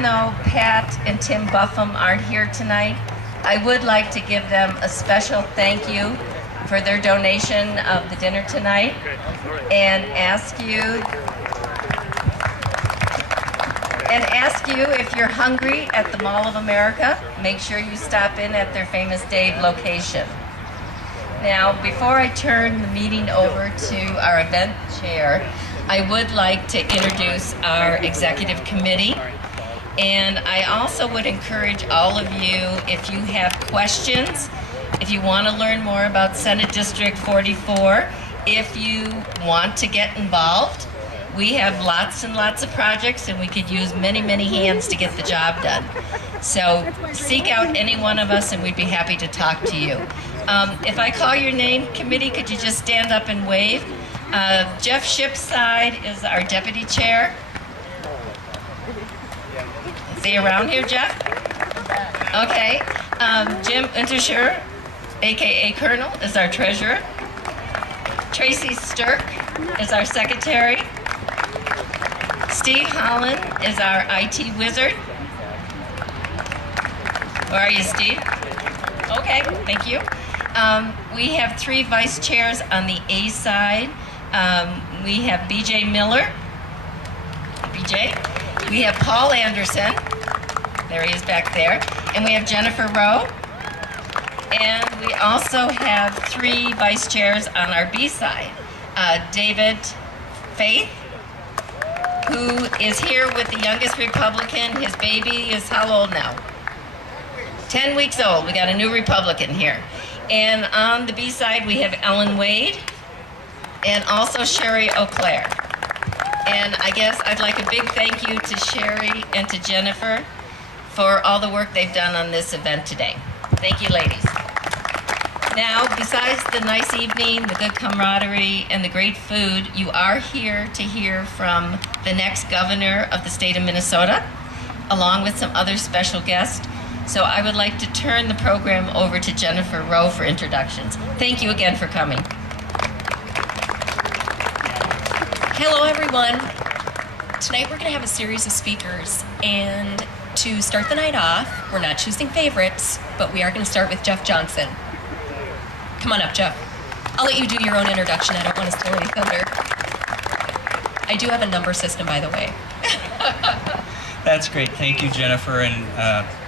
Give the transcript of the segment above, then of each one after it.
Though Pat and Tim Buffum aren't here tonight, I would like to give them a special thank you for their donation of the dinner tonight and ask you if you're hungry at the Mall of America, make sure you stop in at their Famous Dave location. Now, before I turn the meeting over to our event chair, I would like to introduce our executive committee. And I also would encourage all of you, if you have questions, if you want to learn more about Senate District 44, if you want to get involved, we have lots and lots of projects and we could use many, many hands to get the job done. So seek out any one of us and we'd be happy to talk to you. If I call your name, committee, could you just stand up and wave? Jeff Shipside is our deputy chair. Is he around here, Jeff? Okay. Jim Unterscher, a.k.a. Colonel, is our treasurer. Tracy Stirk is our secretary. Steve Holland is our IT wizard. Where are you, Steve? Okay, thank you. We have 3 vice chairs on the A side. We have BJ Miller. BJ. We have Paul Anderson. There he is back there. And we have Jennifer Rowe. And we also have 3 vice chairs on our B side. David Faith, who is here with the youngest Republican. His baby is how old now? 10 weeks old. We got a new Republican here. And on the B side, we have Ellen Wade and also Sherry O'Clair. And I guess I'd like a big thank you to Sherry and to Jennifer for all the work they've done on this event today. Thank you, ladies. Now, besides the nice evening, the good camaraderie, and the great food, you are here to hear from the next governor of the state of Minnesota, along with some other special guests. So I would like to turn the program over to Jennifer Rowe for introductions. Thank you again for coming. Hello, everyone. Tonight we're going to have a series of speakers, and to start the night off, we're not choosing favorites, but we are going to start with Jeff Johnson. Come on up, Jeff. I'll let you do your own introduction. I don't want to steal any thunder. I do have a number system, by the way. That's great. Thank you, Jennifer, and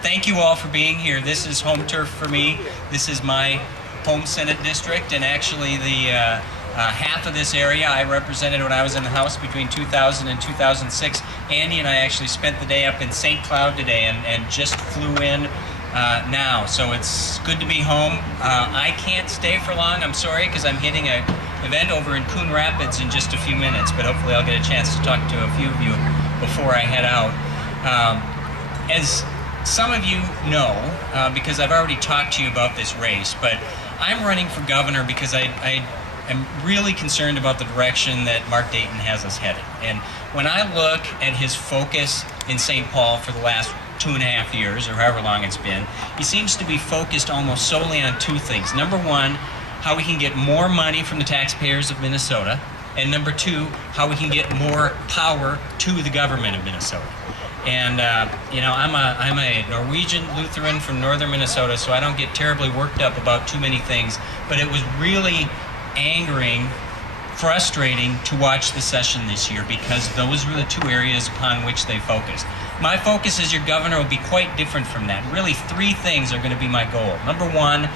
thank you all for being here. This is home turf for me. This is my home Senate district, and actually the half of this area I represented when I was in the House between 2000 and 2006. Andy and I actually spent the day up in St. Cloud today and just flew in now. So it's good to be home. I can't stay for long, I'm sorry, because I'm hitting an event over in Coon Rapids in just a few minutes, but hopefully I'll get a chance to talk to a few of you before I head out. As some of you know, because I've already talked to you about this race, but I'm running for governor because I am really concerned about the direction that Mark Dayton has us headed. And when I look at his focus in St. Paul for the last 2.5 years, or however long it's been, he seems to be focused almost solely on 2 things. Number 1, how we can get more money from the taxpayers of Minnesota, and number 2, how we can get more power to the government of Minnesota. And you know, I'm a Norwegian Lutheran from northern Minnesota, so I don't get terribly worked up about too many things, but it was really angering, frustrating to watch the session this year because those were the 2 areas upon which they focused. My focus as your governor will be quite different from that. Really, 3 things are going to be my goal. Number 1,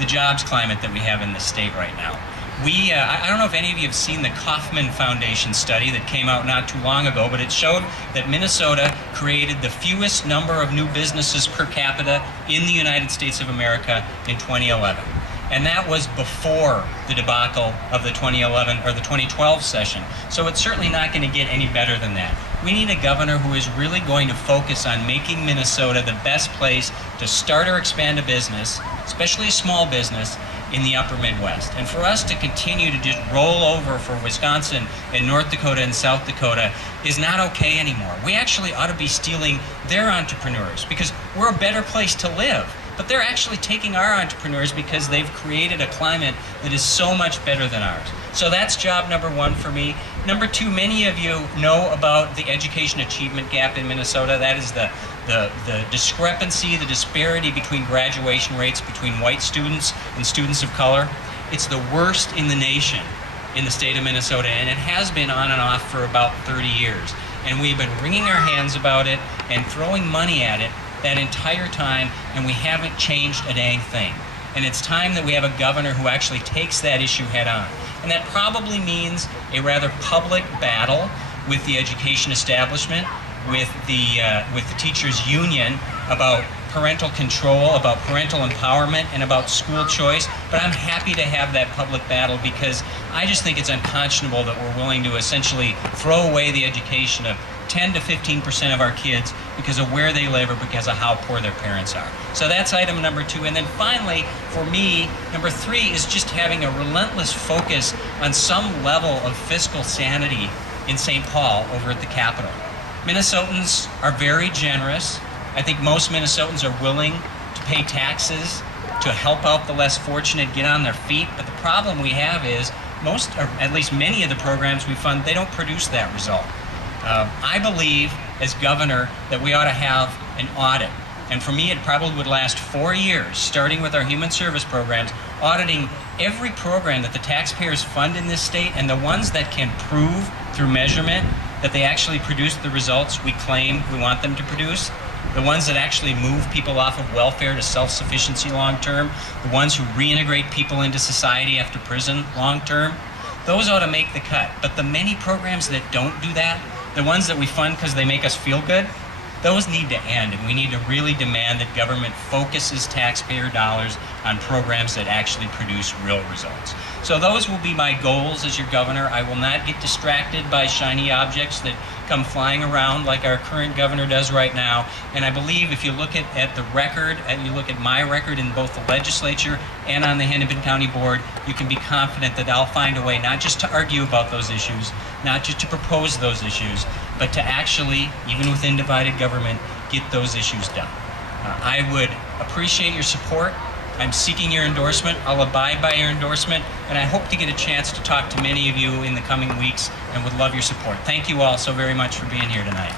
the jobs climate that we have in this state right now. I don't know if any of you have seen the Kauffman Foundation study that came out not too long ago, but it showed that Minnesota created the fewest number of new businesses per capita in the United States of America in 2011. And that was before the debacle of the 2011 or the 2012 session. So it's certainly not going to get any better than that. We need a governor who is really going to focus on making Minnesota the best place to start or expand a business, especially a small business, in the upper Midwest. And for us to continue to just roll over for Wisconsin and North Dakota and South Dakota is not okay anymore. We actually ought to be stealing their entrepreneurs because we're a better place to live. but they're actually taking our entrepreneurs because they've created a climate that is so much better than ours. So that's job number one for me. Number two, many of you know about the education achievement gap in Minnesota. That is the discrepancy, the disparity between graduation rates between white students and students of color. It's the worst in the nation in the state of Minnesota, and it has been on and off for about 30 years. And we've been wringing our hands about it and throwing money at it that entire time, and we haven't changed a dang thing. And it's time that we have a governor who actually takes that issue head on. And that probably means a rather public battle with the education establishment, with the teachers' union about parental control, about parental empowerment, and about school choice. But I'm happy to have that public battle because I just think it's unconscionable that we're willing to essentially throw away the education of 10 to 15% of our kids because of where they live or because of how poor their parents are. So that's item number two. And then finally, for me, number three is just having a relentless focus on some level of fiscal sanity in St. Paul over at the Capitol. Minnesotans are very generous. I think most Minnesotans are willing to pay taxes to help out the less fortunate get on their feet. But the problem we have is most, or at least many of the programs we fund, they don't produce that result. I believe, as governor, that we ought to have an audit. And for me, it probably would last 4 years, starting with our human service programs, auditing every program that the taxpayers fund in this state and the ones that can prove through measurement that they actually produce the results we claim we want them to produce, the ones that actually move people off of welfare to self-sufficiency long-term, the ones who reintegrate people into society after prison long-term, those ought to make the cut. But the many programs that don't do that, the ones that we fund because they make us feel good, those need to end, and we need to really demand that government focuses taxpayer dollars on programs that actually produce real results. So those will be my goals as your governor. I will not get distracted by shiny objects that come flying around like our current governor does right now. And I believe if you look at the record, and you look at my record in both the legislature and on the Hennepin County Board, you can be confident that I'll find a way not just to argue about those issues, not just to propose those issues, but to actually, even within divided government, get those issues done. I would appreciate your support. I'm seeking your endorsement. I'll abide by your endorsement, and I hope to get a chance to talk to many of you in the coming weeks and would love your support. Thank you all so very much for being here tonight.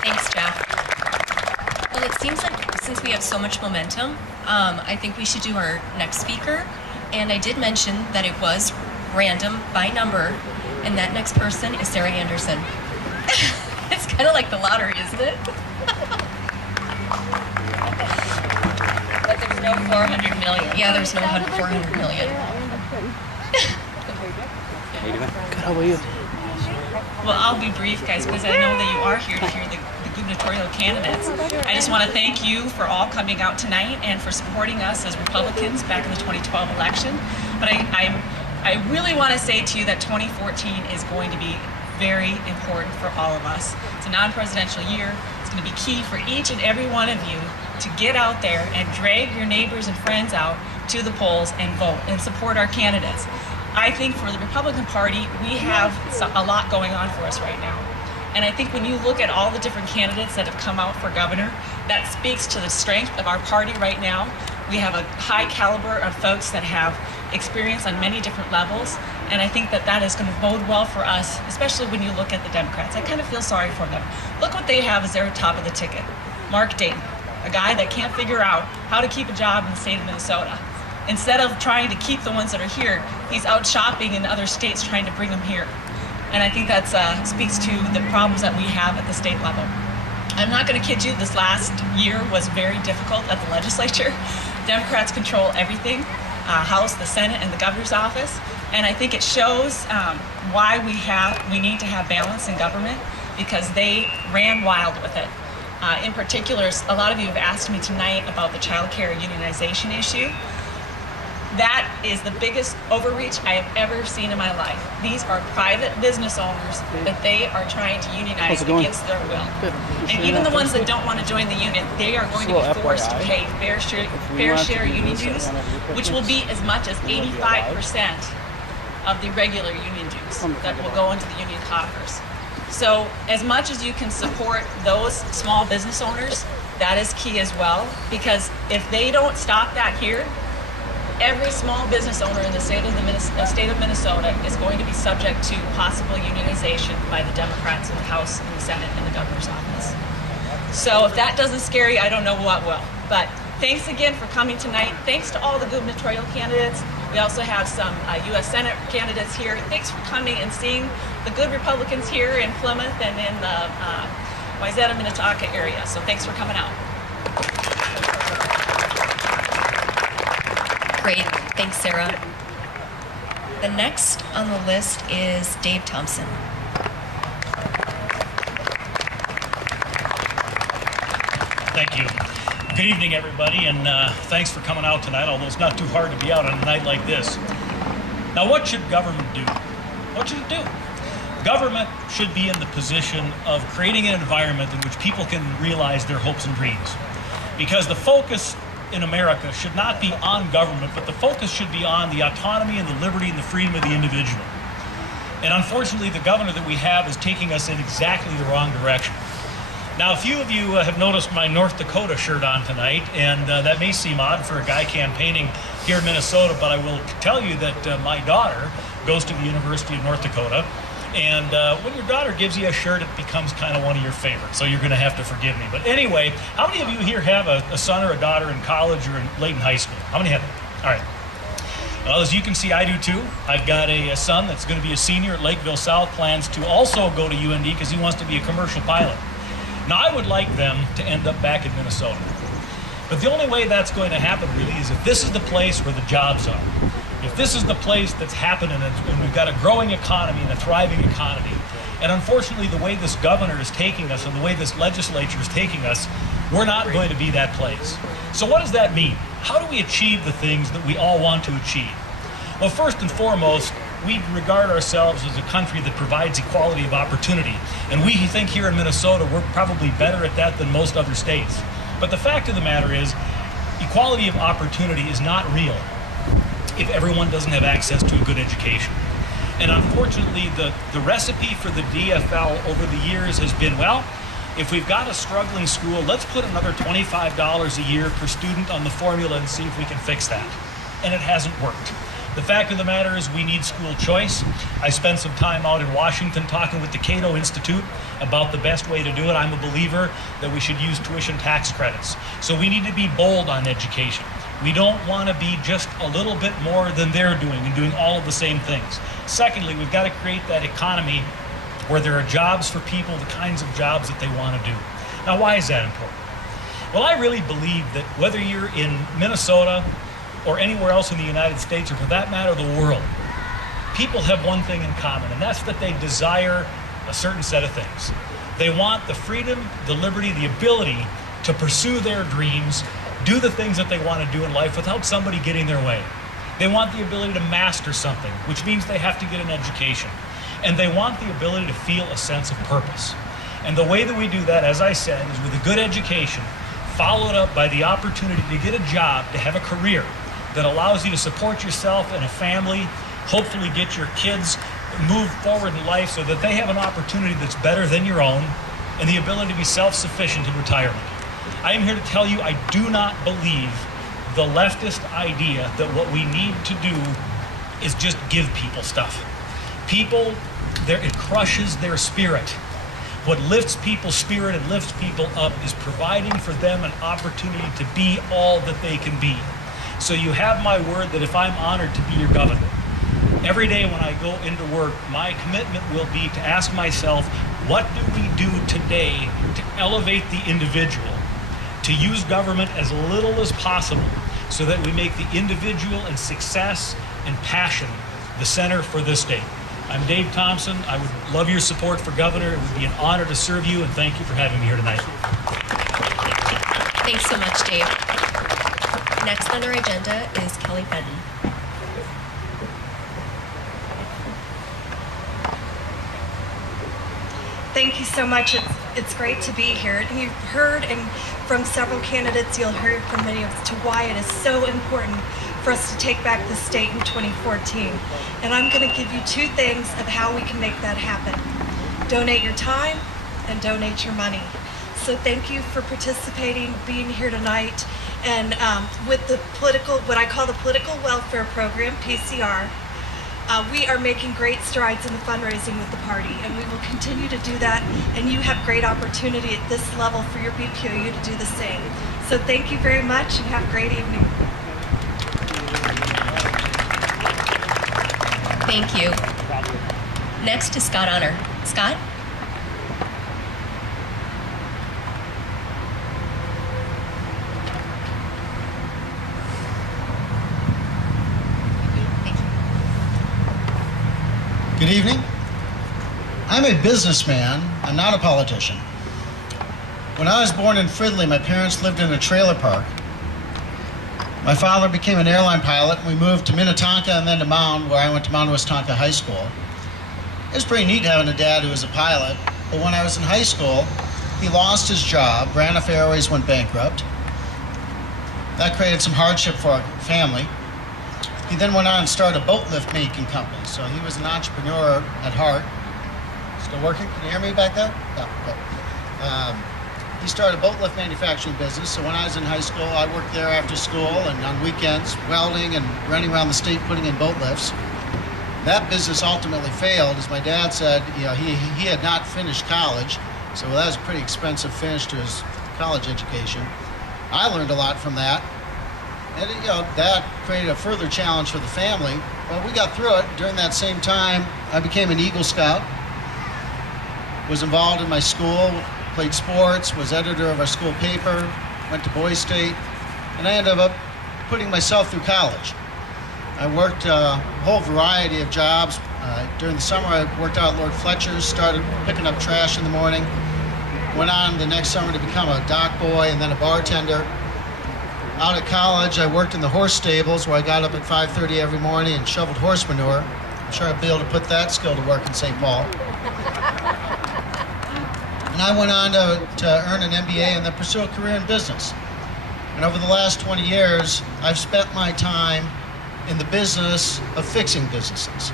Thanks, Jeff. Well, it seems like since we have so much momentum, I think we should do our next speaker. And I did mention that it was random by number, and that next person is Sarah Anderson. It's kind of like the lottery, isn't it? But there's no 400 million. Yeah, there's no 400 million. Good, how about you? Well, I'll be brief, guys, because I know that you are here to hear the gubernatorial candidates. I just want to thank you for all coming out tonight and for supporting us as Republicans back in the 2012 election. But I really want to say to you that 2014 is going to be very important for all of us. It's a non-presidential year. It's going to be key for each and every one of you to get out there and drag your neighbors and friends out to the polls and vote and support our candidates. I think for the Republican Party, we have a lot going on for us right now. And I think when you look at all the different candidates that have come out for governor, that speaks to the strength of our party right now. We have a high caliber of folks that have experience on many different levels, and I think that that is going to bode well for us, especially when you look at the Democrats. I kind of feel sorry for them. Look what they have as their top of the ticket. Mark Dayton, a guy that can't figure out how to keep a job in the state of Minnesota. Instead of trying to keep the ones that are here, he's out shopping in other states trying to bring them here. And I think that speaks to the problems that we have at the state level. I'm not going to kid you, this last year was very difficult at the legislature. Democrats control everything, House, the Senate, and the governor's office. And I think it shows why we need to have balance in government, because they ran wild with it. In particular, a lot of you have asked me tonight about the child care unionization issue. That is the biggest overreach I have ever seen in my life. These are private business owners that they are trying to unionize against their will. And even the ones that don't want to join the union, they are going to be forced to pay fair share union dues, which will be as much as 85% of the regular union dues that will go into the union coffers. So as much as you can support those small business owners, that is key as well, because if they don't stop that here, every small business owner in the state of Minnesota is going to be subject to possible unionization by the Democrats in the House, in the Senate, and the governor's office. So if that doesn't scare you, I don't know what will. But thanks again for coming tonight. Thanks to all the gubernatorial candidates. We also have some U.S. Senate candidates here. Thanks for coming and seeing the good Republicans here in Plymouth and in the Wayzata, Minnetonka area. So thanks for coming out. Great. Thanks, Sarah. The next on the list is Dave Thompson. Thank you. Good evening, everybody, and thanks for coming out tonight, although it's not too hard to be out on a night like this. Now, what should government do? What should it do? Government should be in the position of creating an environment in which people can realize their hopes and dreams. Because the focus in America should not be on government, but the focus should be on the autonomy and the liberty and the freedom of the individual. And unfortunately, the governor that we have is taking us in exactly the wrong direction. Now, a few of you have noticed my North Dakota shirt on tonight, and that may seem odd for a guy campaigning here in Minnesota, but I will tell you that my daughter goes to the University of North Dakota, and when your daughter gives you a shirt, it becomes kind of one of your favorites, so you're going to have to forgive me. But anyway, how many of you here have a son or a daughter in college or late in high school? How many have it? All right. Well, as you can see, I do too. I've got a son that's going to be a senior at Lakeville South, plans to also go to UND because he wants to be a commercial pilot. Now, I would like them to end up back in Minnesota. But the only way that's going to happen, really, is if this is the place where the jobs are. If this is the place that's happening and we've got a growing economy and a thriving economy. And unfortunately, the way this governor is taking us and the way this legislature is taking us, we're not going to be that place. So what does that mean? How do we achieve the things that we all want to achieve? Well, first and foremost, we regard ourselves as a country that provides equality of opportunity. And we think here in Minnesota, we're probably better at that than most other states. But the fact of the matter is, equality of opportunity is not real if everyone doesn't have access to a good education. And unfortunately, the recipe for the DFL over the years has been, well, if we've got a struggling school, let's put another $25 a year per student on the formula and see if we can fix that. And it hasn't worked. The fact of the matter is we need school choice. I spent some time out in Washington talking with the Cato Institute about the best way to do it. I'm a believer that we should use tuition tax credits. So we need to be bold on education. We don't want to be just a little bit more than they're doing and doing all of the same things. Secondly, we've got to create that economy where there are jobs for people, the kinds of jobs that they want to do. Now, why is that important? Well, I really believe that whether you're in Minnesota or anywhere else in the United States, or for that matter, the world, people have one thing in common, and that's that they desire a certain set of things. They want the freedom, the liberty, the ability to pursue their dreams, do the things that they want to do in life without somebody getting their way. They want the ability to master something, which means they have to get an education. And they want the ability to feel a sense of purpose. And the way that we do that, as I said, is with a good education, followed up by the opportunity to get a job, to have a career that allows you to support yourself and a family, hopefully get your kids moved forward in life so that they have an opportunity that's better than your own, and the ability to be self-sufficient in retirement. I am here to tell you I do not believe the leftist idea that what we need to do is just give people stuff. People, it crushes their spirit. What lifts people's spirit and lifts people up is providing for them an opportunity to be all that they can be. So you have my word that if I'm honored to be your governor, every day when I go into work, my commitment will be to ask myself, what do we do today to elevate the individual, to use government as little as possible so that we make the individual and success and passion the center for this state. I'm Dave Thompson. I would love your support for governor. It would be an honor to serve you, and thank you for having me here tonight. Thanks so much, Dave. Next on our agenda is Kelly Fenton. Thank you so much. It's great to be here. You've heard from several candidates, you'll hear from many of us, to why it is so important for us to take back the state in 2014. And I'm going to give you two things of how we can make that happen. donate your time, and donate your money. So thank you for participating, being here tonight, and with the what I call the Political Welfare Program, PCR. We are making great strides in the fundraising with the party, and we will continue to do that, and you have great opportunity at this level for your BPOU to do the same. So thank you very much, and have a great evening. Thank you. Next is Scott Honor. Scott? Good evening. I'm a businessman. I'm not a politician. When I was born in Fridley, my parents lived in a trailer park. My father became an airline pilot, and we moved to Minnetonka and then to Mound, where I went to Mound Westonka High School. It was pretty neat having a dad who was a pilot, but when I was in high school, he lost his job. Braniff Airways went bankrupt. That created some hardship for our family. He then went on and started a boat lift making company, so he was an entrepreneur at heart. Still working? Can you hear me back there? Yeah, okay. He started a boat lift manufacturing business, so when I was in high school, I worked there after school and on weekends, welding and running around the state putting in boat lifts. That business ultimately failed, as my dad said. He had not finished college, so that was a pretty expensive finish to his college education. I learned a lot from that. And that created a further challenge for the family. But we got through it. During that same time, I became an Eagle Scout, was involved in my school, played sports, was editor of our school paper, went to Boys State, and I ended up putting myself through college. I worked a whole variety of jobs. During the summer, I worked out at Lord Fletcher's, started picking up trash in the morning, went on the next summer to become a dock boy and then a bartender. Out at college, I worked in the horse stables, where I got up at 5:30 every morning and shoveled horse manure. I'm sure I'd be able to put that skill to work in St. Paul. And I went on to earn an MBA and then pursue a career in business. And over the last 20 years, I've spent my time in the business of fixing businesses.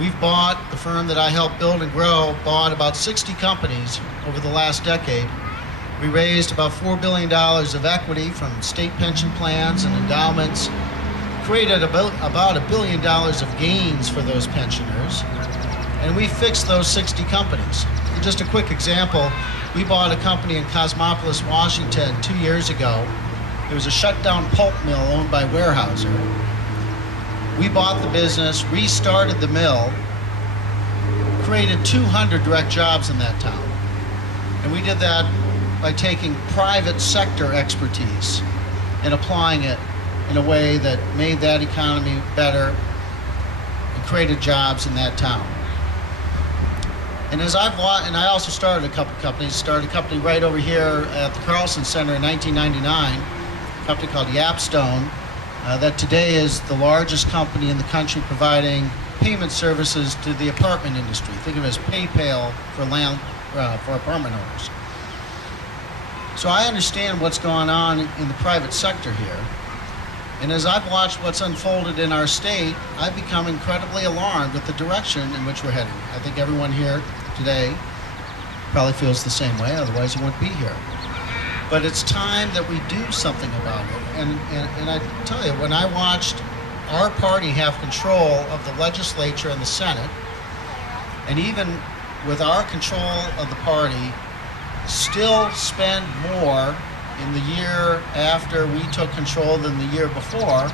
We've bought, the firm that I helped build and grow, bought about 60 companies over the last decade. We raised about $4 billion of equity from state pension plans and endowments, created about $1 billion of gains for those pensioners, and we fixed those 60 companies. And just a quick example, we bought a company in Cosmopolis, Washington 2 years ago. It was a shut-down pulp mill owned by Weyerhaeuser. We bought the business, restarted the mill, created 200 direct jobs in that town. And we did that by taking private sector expertise and applying it in a way that made that economy better and created jobs in that town. And I also started a couple companies. Started a company right over here at the Carlson Center in 1999, a company called Yapstone, that today is the largest company in the country providing payment services to the apartment industry. Think of it as PayPal for apartment owners. So I understand what's going on in the private sector here. And as I've watched what's unfolded in our state, I've become incredibly alarmed with the direction in which we're heading. I think everyone here today probably feels the same way, otherwise you wouldn't be here. But it's time that we do something about it. And I tell you, when I watched our party have control of the legislature and the Senate, and even with our control of the party, still spend more in the year after we took control than the year before,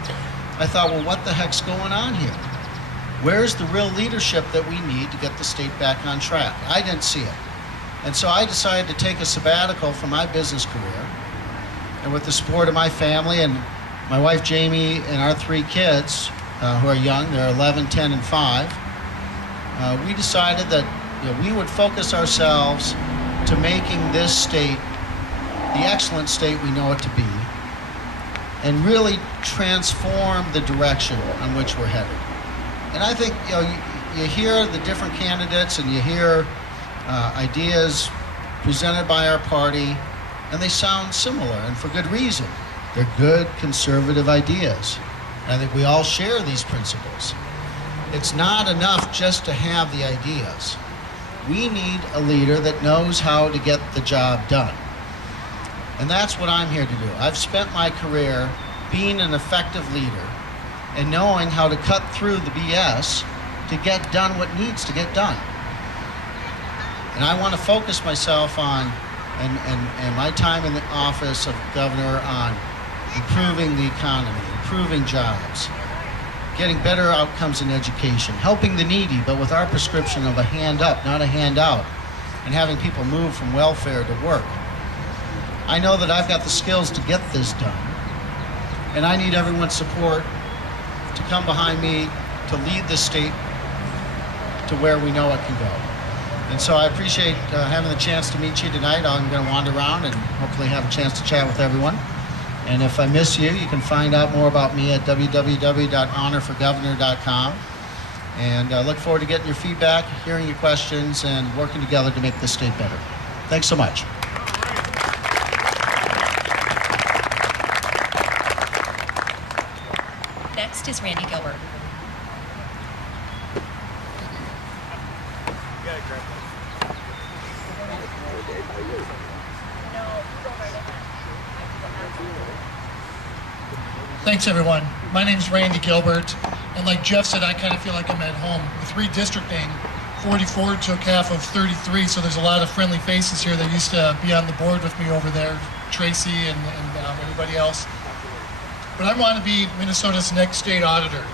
I thought, well, what the heck's going on here? Where's the real leadership that we need to get the state back on track? I didn't see it. And so I decided to take a sabbatical from my business career, and with the support of my family and my wife Jamie and our 3 kids, who are young, they're 11, 10, and 5, we decided that we would focus ourselves to making this state the excellent state we know it to be, and really transform the direction on which we're headed. And I think you hear the different candidates and you hear ideas presented by our party, and they sound similar, and for good reason. They're good conservative ideas. And I think we all share these principles. It's not enough just to have the ideas. We need a leader that knows how to get the job done. And that's what I'm here to do. I've spent my career being an effective leader and knowing how to cut through the BS to get done what needs to get done. And I want to focus myself on, and my time in the office of governor, on improving the economy, improving jobs, getting better outcomes in education, helping the needy, but with our prescription of a hand up, not a handout, and having people move from welfare to work. I know that I've got the skills to get this done, and I need everyone's support to come behind me to lead the state to where we know it can go. And so I appreciate having the chance to meet you tonight. I'm going to wander around and hopefully have a chance to chat with everyone. And if I miss you, you can find out more about me at www.honorforgovernor.com. And I look forward to getting your feedback, hearing your questions, and working together to make this state better. Thanks so much. Next is Randy Gilbert. Thanks, everyone. My name is Randy Gilbert, and like Jeff said, I kind of feel like I'm at home. With redistricting, 44 took half of 33, so there's a lot of friendly faces here that used to be on the board with me over there, Tracy and everybody else. But I want to be Minnesota's next state auditor.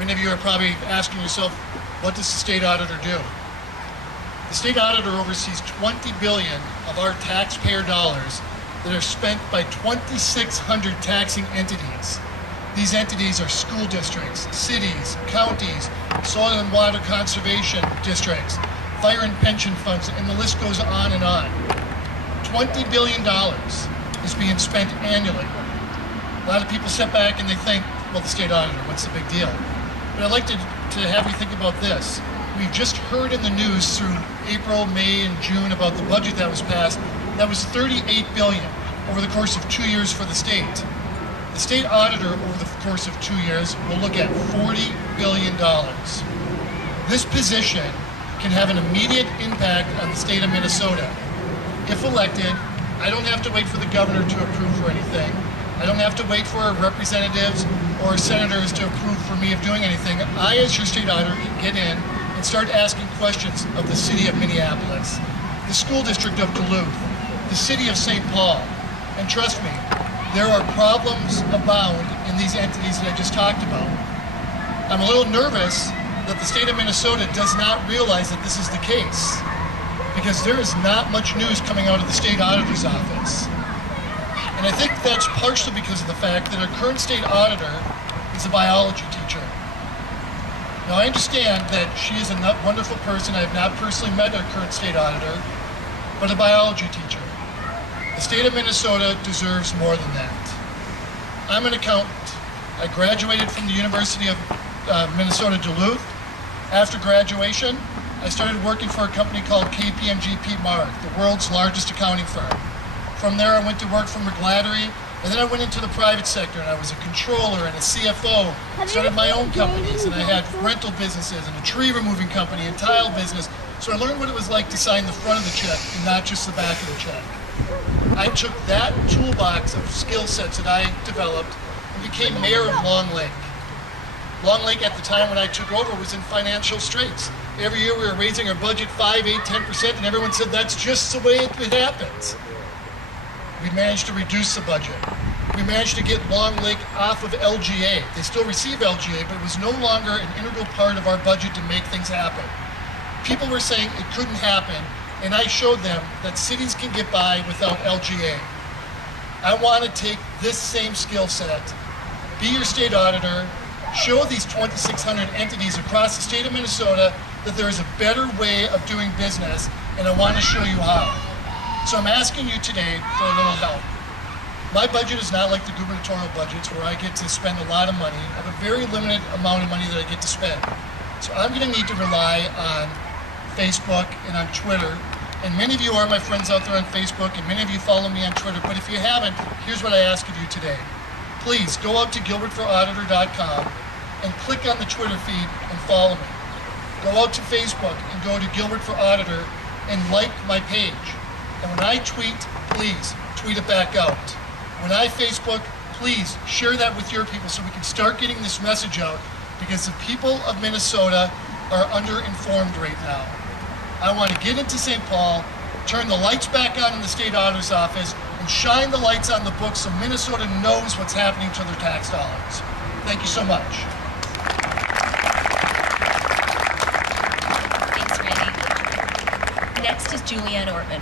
Many of you are probably asking yourself, what does the state auditor do? The state auditor oversees $20 billion of our taxpayer dollars that are spent by 2,600 taxing entities. These entities are school districts, cities, counties, soil and water conservation districts, fire and pension funds, and the list goes on and on. $20 billion is being spent annually. A lot of people sit back and they think, well, the state auditor, what's the big deal? But I'd like to have you think about this. We've just heard in the news through April, May, and June about the budget that was passed. That was $38 billion over the course of 2 years for the state. The state auditor over the course of 2 years will look at $40 billion. This position can have an immediate impact on the state of Minnesota. If elected, I don't have to wait for the governor to approve for anything. I don't have to wait for representatives or senators to approve for me of doing anything. I, as your state auditor, can get in and start asking questions of the city of Minneapolis, the school district of Duluth, the city of St. Paul. And trust me, there are problems abound in these entities that I just talked about. I'm a little nervous that the state of Minnesota does not realize that this is the case, because there is not much news coming out of the state auditor's office. And I think that's partially because of the fact that our current state auditor is a biology teacher. Now, I understand that she is a wonderful person. I have not personally met our current state auditor, but a biology teacher. The state of Minnesota deserves more than that. I'm an accountant. I graduated from the University of Minnesota Duluth. After graduation, I started working for a company called KPMG Pete Mark, the world's largest accounting firm. From there, I went to work for McGladdery, and then I went into the private sector, and I was a controller and a CFO. Started my own companies, and I had rental businesses and a tree removing company and tile business. So I learned what it was like to sign the front of the check and not just the back of the check. I took that toolbox of skill sets that I developed and became mayor of Long Lake. Long Lake at the time when I took over was in financial straits. Every year we were raising our budget 5, 8, 10%, and everyone said that's just the way it happens. We managed to reduce the budget. We managed to get Long Lake off of LGA. They still receive LGA, but it was no longer an integral part of our budget to make things happen. People were saying it couldn't happen, and I showed them that cities can get by without LGA. I want to take this same skill set, be your state auditor, show these 2,600 entities across the state of Minnesota that there is a better way of doing business, and I want to show you how. So I'm asking you today for a little help. My budget is not like the gubernatorial budgets where I get to spend a lot of money. I have a very limited amount of money that I get to spend. So I'm going to need to rely on Facebook and on Twitter. And many of you are my friends out there on Facebook, and many of you follow me on Twitter. But if you haven't, here's what I ask of you today. Please go out to gilbertforauditor.com and click on the Twitter feed and follow me. go out to Facebook and go to Gilbert for Auditor and like my page. And when I tweet, please tweet it back out. When I Facebook, please share that with your people so we can start getting this message out, because the people of Minnesota are underinformed right now. I want to get into St. Paul, turn the lights back on in the state auditor's office, and shine the lights on the books so Minnesota knows what's happening to their tax dollars. Thank you so much. Thanks, Randy. Next is Julianne Ortman.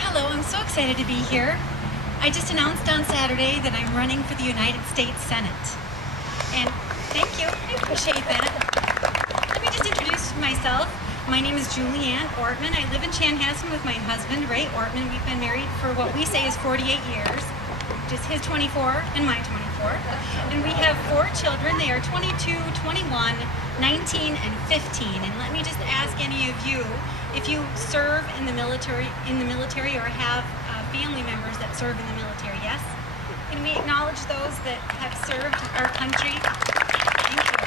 Hello, I'm so excited to be here. I just announced on Saturday that I'm running for the United States Senate. And thank you, I appreciate that. Let me just introduce myself. My name is Julianne Ortman. I live in Chanhassen with my husband, Ray Ortman. We've been married for what we say is 48 years, which is his 24 and my 24. And we have 4 children. They are 22, 21, 19, and 15. And let me just ask any of you, if you serve in the military or have family members that serve in the military, yes? Can we acknowledge those that have served our country? Thank you.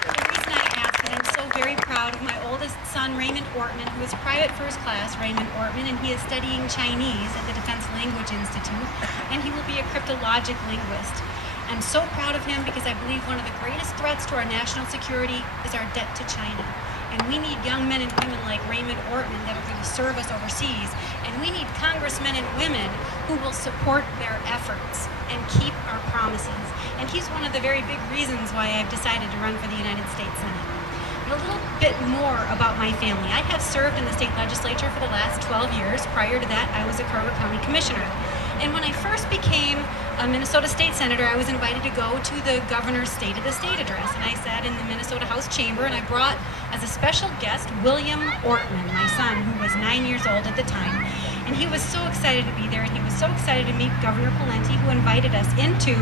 The reason I ask is I'm so very proud of my oldest son, Raymond Ortman, who is private first class, Raymond Ortman, and he is studying Chinese at the Defense Language Institute, and he will be a cryptologic linguist. I'm so proud of him because I believe one of the greatest threats to our national security is our debt to China. And we need young men and women like Raymond Ortman that are going to serve us overseas. And we need congressmen and women who will support their efforts and keep our promises. And he's one of the very big reasons why I've decided to run for the United States Senate. But a little bit more about my family. I have served in the state legislature for the last 12 years. Prior to that, I was a Carver County Commissioner. And when I first became a Minnesota State Senator, I was invited to go to the governor's State of the State address. And I sat in the Minnesota House chamber, and I brought as a special guest William Ortman, my son, who was 9 years old at the time. And he was so excited to be there, and he was so excited to meet Governor Pawlenty, who invited us into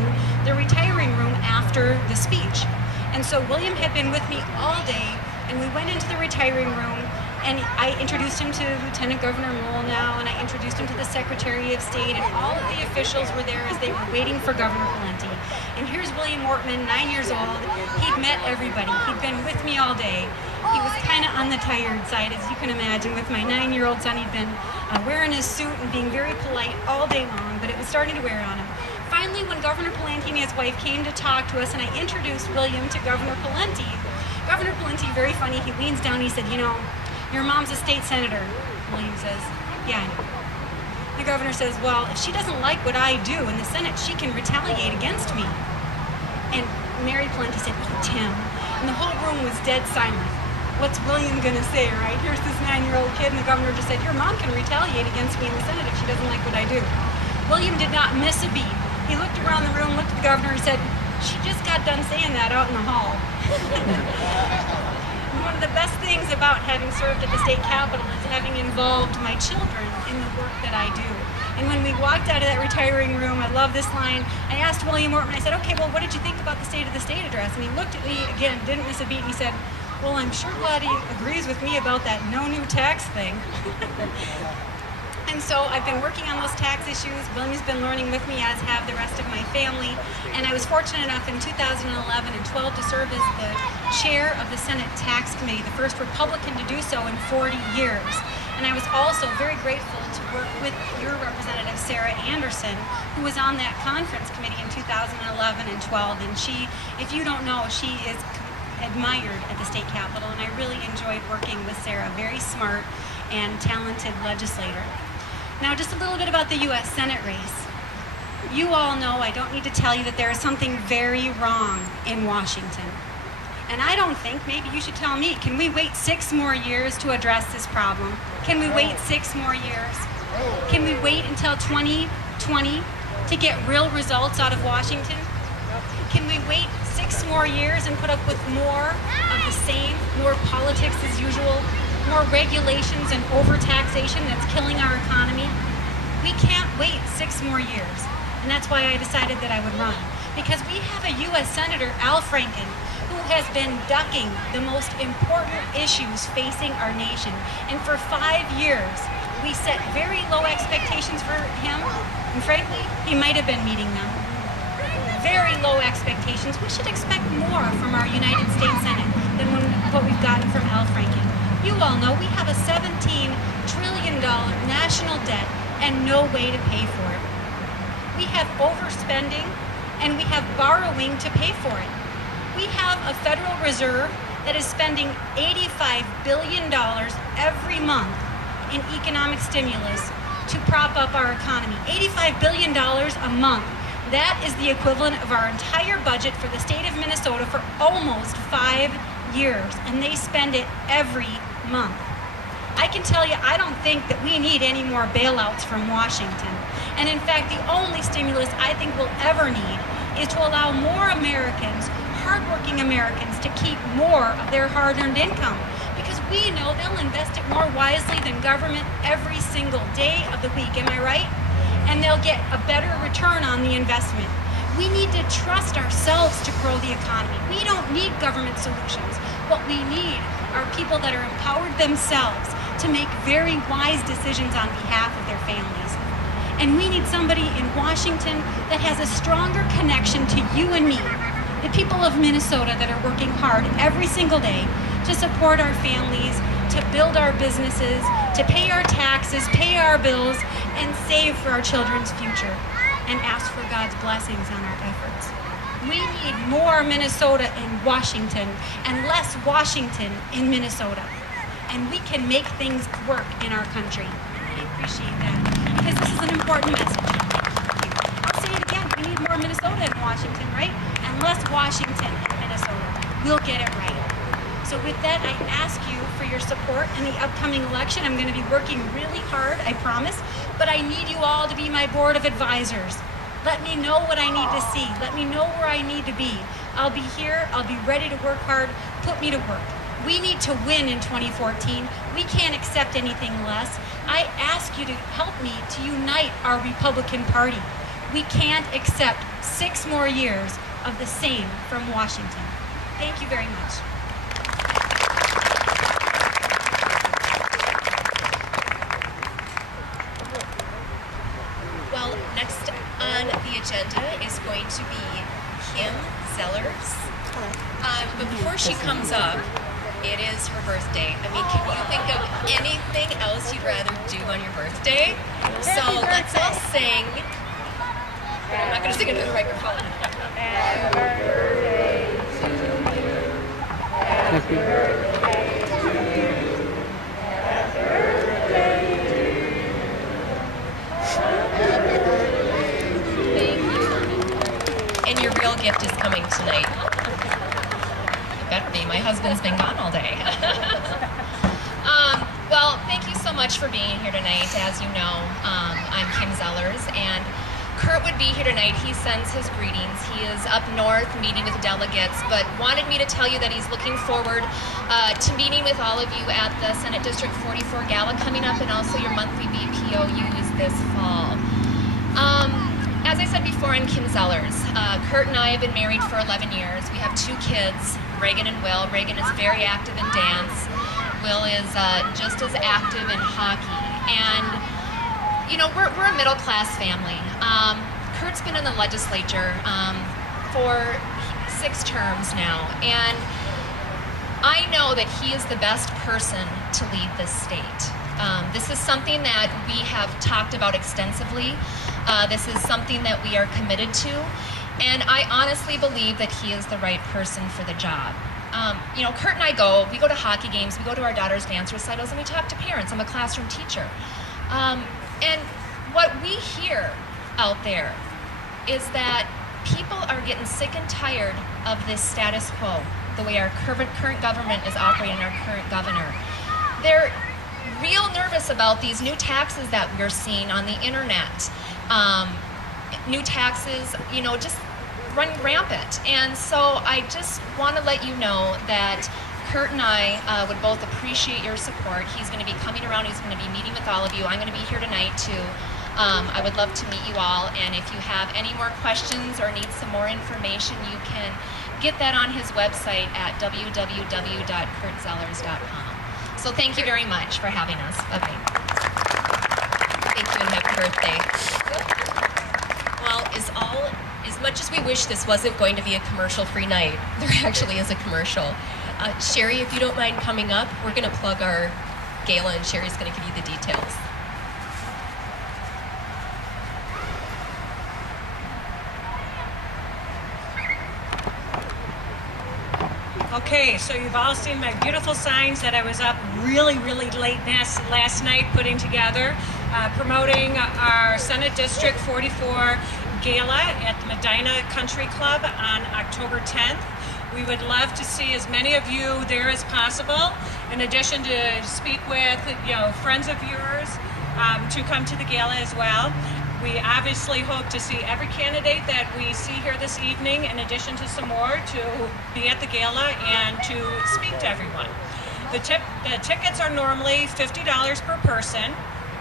the retiring room after the speech. And so William had been with me all day, and we went into the retiring room, and I introduced him to Lieutenant Governor Molnau, and I introduced him to the Secretary of State, and all of the officials were there as they were waiting for Governor Pawlenty. And here's William Ortman, 9 years old. He'd met everybody. He'd been with me all day. He was kind of on the tired side, as you can imagine. With my 9-year-old son, he'd been wearing his suit and being very polite all day long, but it was starting to wear on him. Finally, when Governor Pawlenty and his wife came to talk to us, and I introduced William to Governor Pawlenty, Governor Pawlenty, very funny, he leans down, he said, "You know, your mom's a state senator." William says, "Yeah, I know." The governor says, "Well, if she doesn't like what I do in the Senate, she can retaliate against me." And Mary Pawlenty said, "Tim." And the whole room was dead silent. What's William gonna say, right? Here's this 9-year-old kid, and the governor just said, "Your mom can retaliate against me in the Senate if she doesn't like what I do." William did not miss a beat. He looked around the room, looked at the governor, and said, "She just got done saying that out in the hall." One of the best things about having served at the state capitol is having involved my children in the work that I do. And when we walked out of that retiring room, I love this line, I asked William Ortman, I said, "Okay, well, what did you think about the State of the State address?" And he looked at me, again, didn't miss a beat, and he said, "Well, I'm sure glad he agrees with me about that no new tax thing." And so I've been working on those tax issues. William's been learning with me, as have the rest of my family. And I was fortunate enough in 2011 and 12 to serve as the chair of the Senate Tax Committee, the first Republican to do so in 40 years. And I was also very grateful to work with your representative, Sarah Anderson, who was on that conference committee in 2011 and 12. And she, if you don't know, she is admired at the state capitol. And I really enjoyed working with Sarah, very smart and talented legislator. Now, just a little bit about the U.S. Senate race. You all know, I don't need to tell you, that there is something very wrong in Washington. And I don't think, maybe you should tell me, can we wait 6 more years to address this problem? Can we wait 6 more years? Can we wait until 2020 to get real results out of Washington? Can we wait 6 more years and put up with more of the same, more politics as usual, more regulations and overtaxation that's killing our economy? We can't wait 6 more years. And that's why I decided that I would run. Because we have a U.S. Senator, Al Franken, who has been ducking the most important issues facing our nation. And for 5 years, we set very low expectations for him, and frankly, he might have been meeting them. Very low expectations. We should expect more from our United States Senate than what we've gotten from Al Franken. You all know we have a $17 trillion national debt and no way to pay for it. We have overspending and we have borrowing to pay for it. We have a Federal Reserve that is spending $85 billion every month in economic stimulus to prop up our economy. $85 billion a month. That is the equivalent of our entire budget for the state of Minnesota for almost 5 years, and they spend it every month. I can tell you, I don't think that we need any more bailouts from Washington. And in fact, the only stimulus I think we'll ever need is to allow more Americans, hardworking Americans, to keep more of their hard-earned income. Because we know they'll invest it more wisely than government every single day of the week. Am I right? And they'll get a better return on the investment. We need to trust ourselves to grow the economy. We don't need government solutions. What we need are people that are empowered themselves to make very wise decisions on behalf of their families. And we need somebody in Washington that has a stronger connection to you and me, the people of Minnesota that are working hard every single day to support our families, to build our businesses, to pay our taxes, pay our bills, and save for our children's future, and ask for God's blessings on our efforts. We need more Minnesota in Washington and less Washington in Minnesota. And we can make things work in our country. I appreciate that, because this is an important message. I'll say it again, we need more Minnesota in Washington, right? And less Washington in Minnesota. We'll get it right. So with that, I ask you for your support in the upcoming election. I'm going to be working really hard, I promise, but I need you all to be my board of advisors. Let me know what I need to see. Let me know where I need to be. I'll be here. I'll be ready to work hard. Put me to work. We need to win in 2014. We can't accept anything less. I ask you to help me to unite our Republican Party. We can't accept 6 more years of the same from Washington. Thank you very much. Well, next on the agenda is going to be Kim Zellers. But before she comes up, it is her birthday. I mean, can you think of anything else you'd rather do on your birthday? So let's all sing. I'm not going to sing into the microphone. Happy birthday to you. Happy birthday to you. Happy birthday to you. Happy birthday to you. And your real gift is coming tonight. It better be. My husband's been gone all day. Well, thank you so much for being here tonight. As you know, I'm Kim Zellers, and Kurt would be here tonight. He sends his greetings. He is up north meeting with delegates, but wanted me to tell you that he's looking forward to meeting with all of you at the Senate District 44 Gala coming up, and also your monthly BPOUs this fall. As I said before, I'm Kim Zellers. Kurt and I have been married for 11 years. We have 2 kids, Reagan and Will. Reagan is very active in dance. Will is just as active in hockey. And you know, we're a middle-class family. Kurt's been in the legislature for 6 terms now, and I know that he is the best person to lead this state. This is something that we have talked about extensively. This is something that we are committed to, and I honestly believe that he is the right person for the job. You know, Kurt and I we go to hockey games, we go to our daughter's dance recitals, and we talk to parents. I'm a classroom teacher. And what we hear out there is that people are getting sick and tired of this status quo, the way our current government is operating, our current governor. They're real nervous about these new taxes that we're seeing on the internet. New taxes, you know, just running rampant. And so I just want to let you know that Kurt and I would both appreciate your support. He's going to be coming around. He's going to be meeting with all of you. I'm going to be here tonight to I would love to meet you all, and if you have any more questions or need some more information, you can get that on his website at www.kurtzellers.com. So thank you very much for having us. Bye-bye. Thank you and happy birthday. Well, as much as we wish this wasn't going to be a commercial-free night, there actually is a commercial. Sherry, if you don't mind coming up, we're going to plug our gala, and Sherry's going to give you the details. Okay, so you've all seen my beautiful signs that I was up really late last night putting together, promoting our Senate District 44 Gala at the Medina Country Club on October 10th. We would love to see as many of you there as possible, in addition to speak with friends of yours to come to the gala as well. We obviously hope to see every candidate that we see here this evening, in addition to some more, to be at the gala and to speak to everyone. The tickets are normally $50 per person.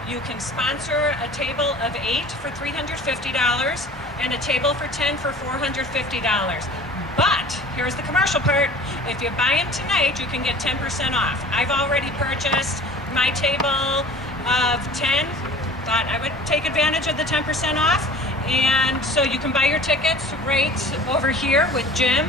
You can sponsor a table of 8 for $350 and a table for 10 for $450. But here's the commercial part. If you buy them tonight, you can get 10% off. I've already purchased my table of 10. Thought I would take advantage of the 10% off, and so you can buy your tickets right over here with Jim.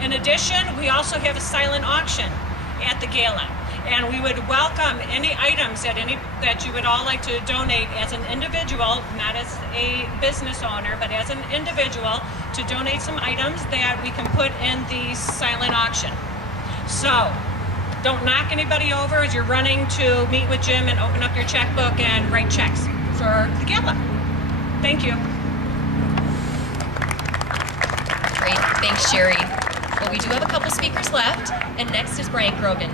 In addition, we also have a silent auction at the gala, and we would welcome any items that you would all like to donate as an individual, not as a business owner, but as an individual, to donate some items that we can put in the silent auction. So don't knock anybody over as you're running to meet with Jim and open up your checkbook and write checks for the gala. Thank you. Great, thanks, Sherry. Well, we do have a couple speakers left, and next is Brian Grogan.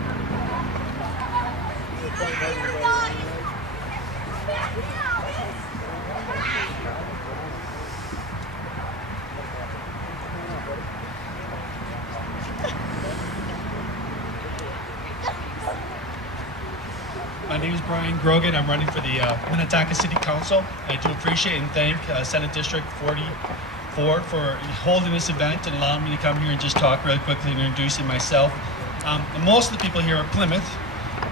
My name is Brian Grogan. I'm running for the Minnetonka City Council. I do appreciate and thank Senate District 44 for holding this event and allowing me to come here and just talk really quickly and introducing myself. Most of the people here are Plymouth.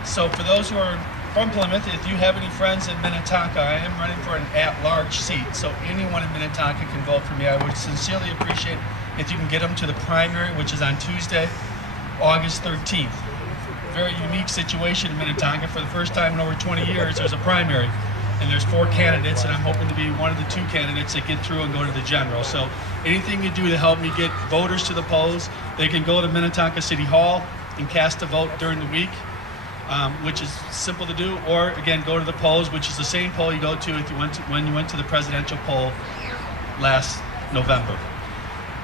So for those who are from Plymouth, if you have any friends in Minnetonka, I am running for an at-large seat. So anyone in Minnetonka can vote for me. I would sincerely appreciate if you can get them to the primary, which is on Tuesday, August 13th. Very unique situation in Minnetonka. For the first time in over 20 years, there's a primary, and there's 4 candidates, and I'm hoping to be one of the 2 candidates that get through and go to the general. So anything you do to help me get voters to the polls, they can go to Minnetonka City Hall and cast a vote during the week, which is simple to do, or again, go to the polls, which is the same poll you go to when you went to the presidential poll last November.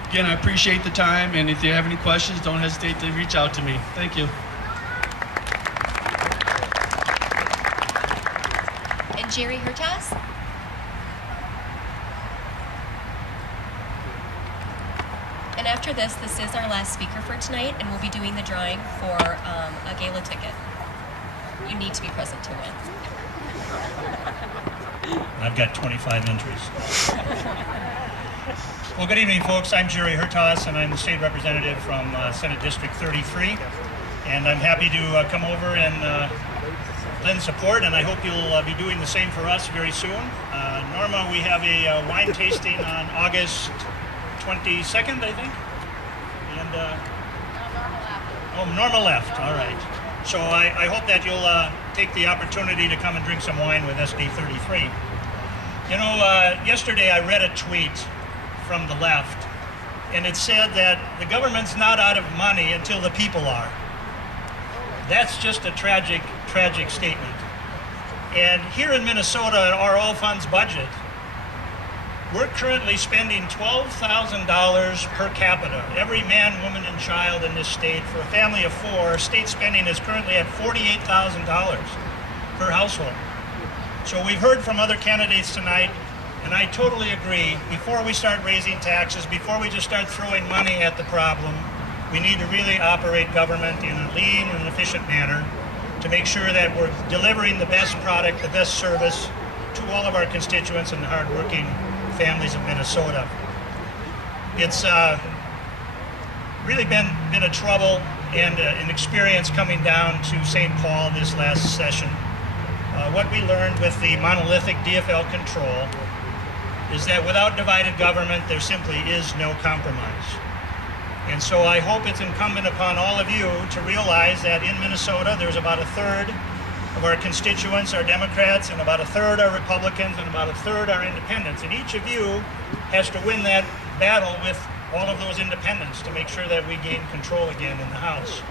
Again, I appreciate the time, and if you have any questions, don't hesitate to reach out to me. Thank you. Jerry Hurtas. And after this is our last speaker for tonight, and we'll be doing the drawing for a gala ticket. You need to be present to win. I've got 25 entries. Well, good evening, folks. I'm Jerry Hurtas, and I'm the state representative from Senate District 33. And I'm happy to come over and lend support, and I hope you'll be doing the same for us very soon. Norma, we have a wine tasting on August 22nd, I think. And Norma left. All right. So I hope that you'll take the opportunity to come and drink some wine with SD43. You know, yesterday I read a tweet from the left, and it said that the government's not out of money until the people are. That's just a tragic statement. And here in Minnesota, our all funds budget, we're currently spending $12,000 per capita. Every man, woman, and child in this state, for a family of 4, state spending is currently at $48,000 per household. So we've heard from other candidates tonight, and I totally agree. Before we start raising taxes, before we just start throwing money at the problem, we need to really operate government in a lean and efficient manner to make sure that we're delivering the best product, the best service to all of our constituents and the hardworking families of Minnesota. It's really been a trouble and an experience coming down to St. Paul this last session. What we learned with the monolithic DFL control is that without divided government, there simply is no compromise. And so I hope it's incumbent upon all of you to realize that in Minnesota, there's about a third of our constituents are Democrats, and about a third are Republicans, and about a third are independents. And each of you has to win that battle with all of those independents to make sure that we gain control again in the House.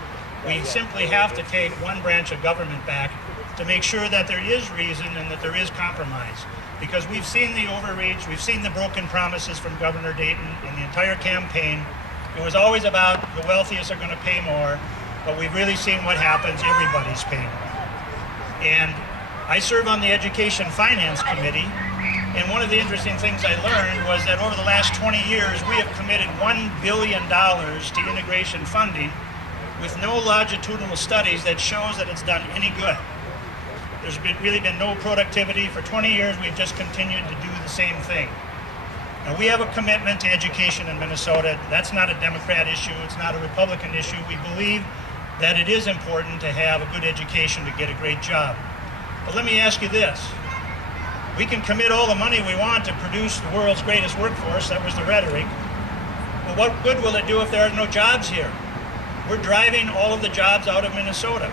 We simply have to take one branch of government back to make sure that there is reason and that there is compromise. Because we've seen the overreach, we've seen the broken promises from Governor Dayton in the entire campaign. It was always about the wealthiest are going to pay more, but we've really seen what happens, everybody's paying more. And I serve on the Education Finance Committee, and one of the interesting things I learned was that over the last 20 years, we have committed $1 billion to integration funding with no longitudinal studies that shows that it's done any good. There's really been no productivity. For 20 years, we've just continued to do the same thing. Now, we have a commitment to education in Minnesota. That's not a Democrat issue. It's not a Republican issue. We believe that it is important to have a good education to get a great job. But let me ask you this. We can commit all the money we want to produce the world's greatest workforce. That was the rhetoric. But what good will it do if there are no jobs here? We're driving all of the jobs out of Minnesota.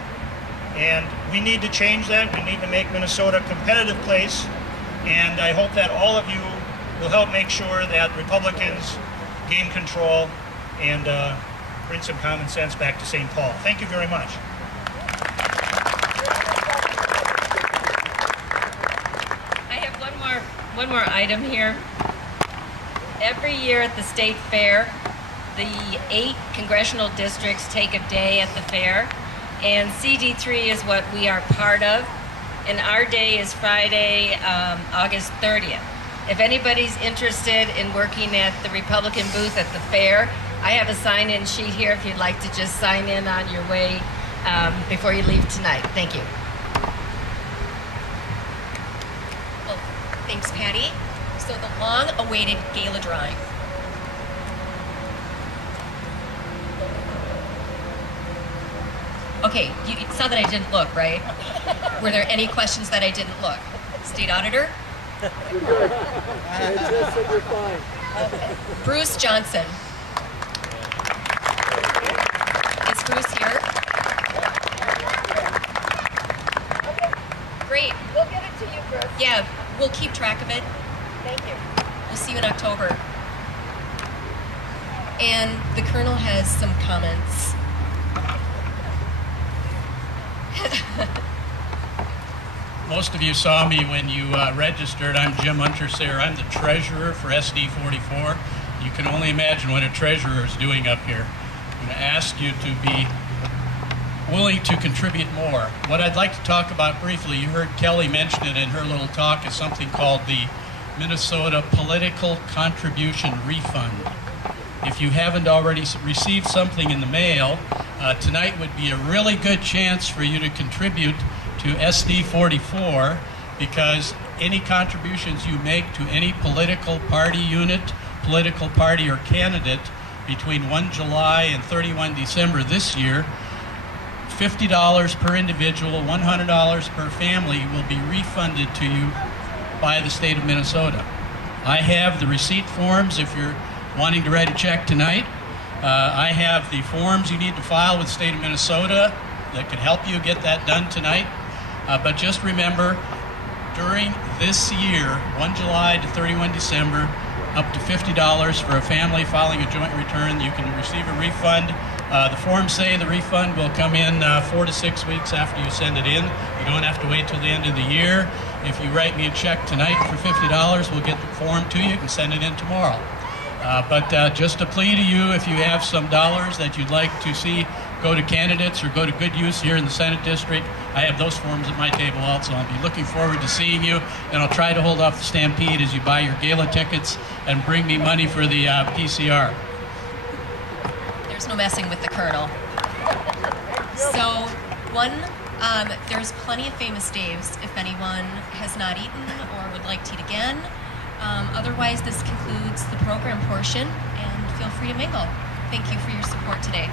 And we need to change that. We need to make Minnesota a competitive place. And I hope that all of you will help make sure that Republicans gain control and bring some common sense back to St. Paul. Thank you very much. I have one more item here. Every year at the state fair, the 8 congressional districts take a day at the fair, and CD3 is what we are part of, and our day is Friday, August 30th. If anybody's interested in working at the Republican booth at the fair, I have a sign-in sheet here if you'd like to just sign in on your way before you leave tonight. Thank you. Well, thanks, Patty. So the long-awaited gala drawing. Okay, you saw that I didn't look, right? Were there any questions that I didn't look? State Auditor? You're good. I just said you're fine. Bruce Johnson. Is Bruce here? Great. We'll give it to you, Bruce. Yeah, we'll keep track of it. Thank you. We'll see you in October. And the Colonel has some comments. Most of you saw me when you registered. I'm Jim Unterseer. I'm the treasurer for SD44. You can only imagine what a treasurer is doing up here. I'm going to ask you to be willing to contribute more. What I'd like to talk about briefly, you heard Kelly mention it in her little talk, is something called the Minnesota Political Contribution Refund. If you haven't already received something in the mail, tonight would be a really good chance for you to contribute to SD44, because any contributions you make to any political party unit, political party or candidate between 1 July and 31 December this year, $50 per individual, $100 per family will be refunded to you by the state of Minnesota. I have the receipt forms if you're wanting to write a check tonight. I have the forms you need to file with the state of Minnesota that can help you get that done tonight. But just remember, during this year, 1 July to 31 December, up to $50 for a family filing a joint return, you can receive a refund. The forms say the refund will come in 4 to 6 weeks after you send it in. You don't have to wait till the end of the year. If you write me a check tonight for $50, we'll get the form to you and send it in tomorrow. But just a plea to you, if you have some dollars that you'd like to see go to candidates or go to good use here in the Senate District, I have those forms at my table also. I'll be looking forward to seeing you, and I'll try to hold off the stampede as you buy your gala tickets and bring me money for the PCR. There's no messing with the Colonel. So, one There's plenty of Famous Daves if anyone has not eaten or would like to eat again. Otherwise, this concludes the program portion, and feel free to mingle. Thank you for your support today.